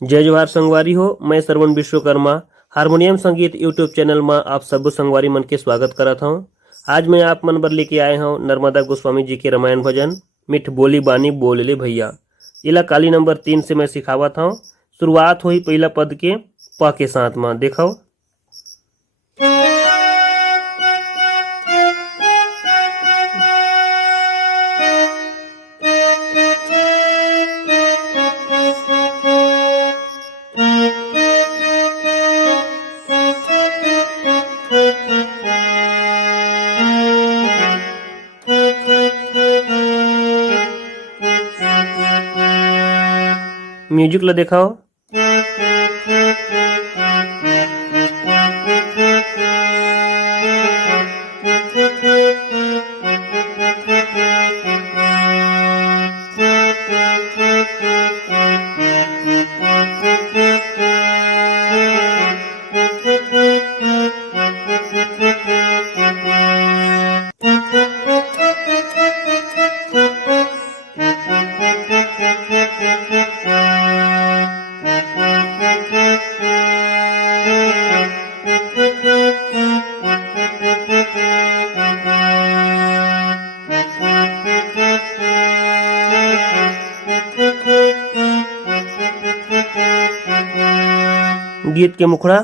जय जोहार संगवारी हो। मैं श्रवण विश्वकर्मा हारमोनियम संगीत यूट्यूब चैनल में आप सब संगवारी मन के स्वागत करता हूँ। आज मैं आप मन बर लेके आए हूँ नर्मदा गोस्वामी जी के रामायण भजन मिठ बोली बानी बोले ले भैया। इला काली नंबर 3 से मैं सिखावत हूँ। शुरुआत हुई पहला पद के प के साथ में। देखो म्यूजिक ला दिखाओ। गीत के मुखड़ा।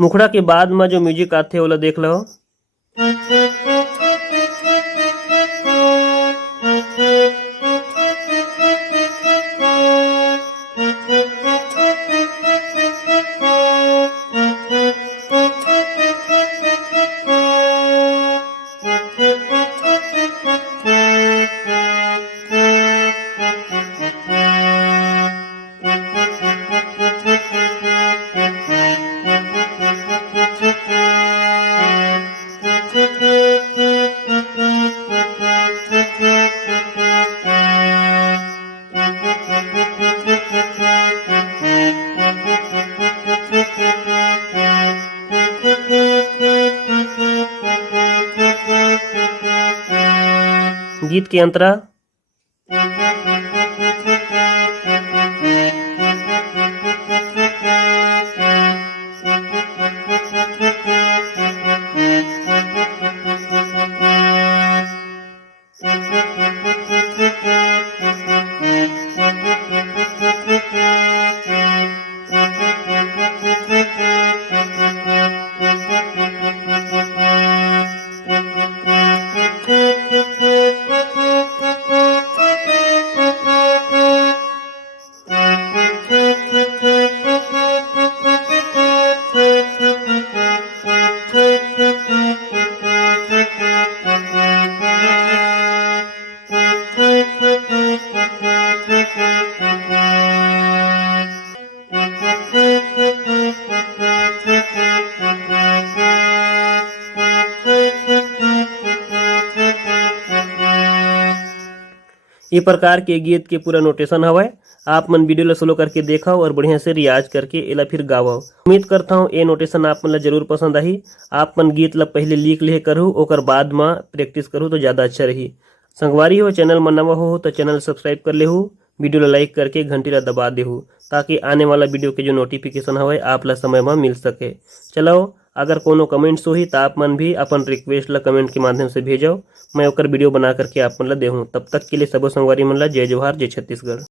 मुखड़ा के बाद में जो म्यूजिक आते वाला देख लो। गीत के अंतरा। ये प्रकार के गीत के पूरा नोटेशन हवय। आप मन वीडियो ला स्लो करके देखो और बढ़िया से रियाज करके एला फिर गावो। उम्मीद करता हूँ ये नोटेशन आप मन ला जरूर पसंद आही। आप मन गीत ला पहले लिख ले करूँ ओकर बाद में प्रैक्टिस करूँ तो ज़्यादा अच्छा रही। संगवारी हो चैनल में नवा हो तो चैनल सब्सक्राइब कर ले हो, वीडियो ला लाइक करके घंटी ला दबा दे हो ताकि आने वाला वीडियो के जो नोटिफिकेशन हवय आप ला समय में मिल सके। चलो अगर कोनो कमेंट्स होही तो आप मन भी अपन रिक्वेस्ट ला कमेंट के माध्यम से भेजो। मैं ओकर वीडियो बना करके आप मन ला देहूँ। तब तक के लिए सबो संगवारी मन ला जय जोहार, जय छत्तीसगढ़।